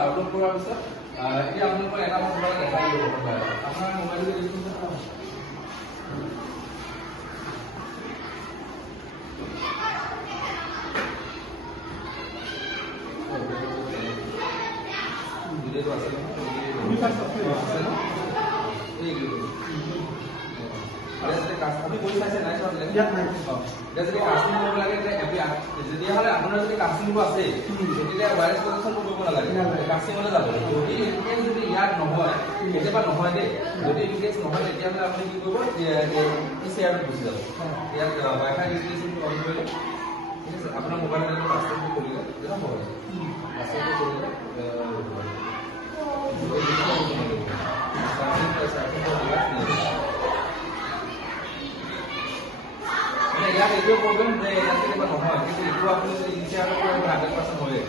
download কৰাৰ পিছত এতিয়া আপোনালোকক এটা মোবাইল দেখাই দিব আপোনাৰ মোবাইলটো ভিডিঅ'টো আছে আপুনি কৰি চাইছে নাই যদি কাষ্টিং কৰিব লাগে তেতিয়াহ'লে আপোনাৰ যদি কাষ্টিং কৰিব আছে তেতিয়া ভাইৰাছ প্ৰটেকশ্যন কৰিব নালাগে কাষ্টিঙলৈ যাব যদি যদি ইয়াত নহয় কেতিয়াবা নহয় দেই যদি ইনকেছ নহয় তেতিয়াহ'লে আপুনি কি কৰিব শ্বেয়াৰত গুচি যাব ইয়াত ৱাইফাই ইনষ্টেলেশ্যনটো অন কৰিলে ঠিক আছে আপোনাৰ মোবাইলত কাষ্টিংটো কৰিলে তেতিয়া হ'ব কাষ্টিংটো কৰিলে ইয়াত এইটো প্ৰব্লেম যে ইয়াত কেতিয়াবা নহয় কিন্তু এইটো আপুনি যদি ইনচিয়াৰ কৰে 100% হয়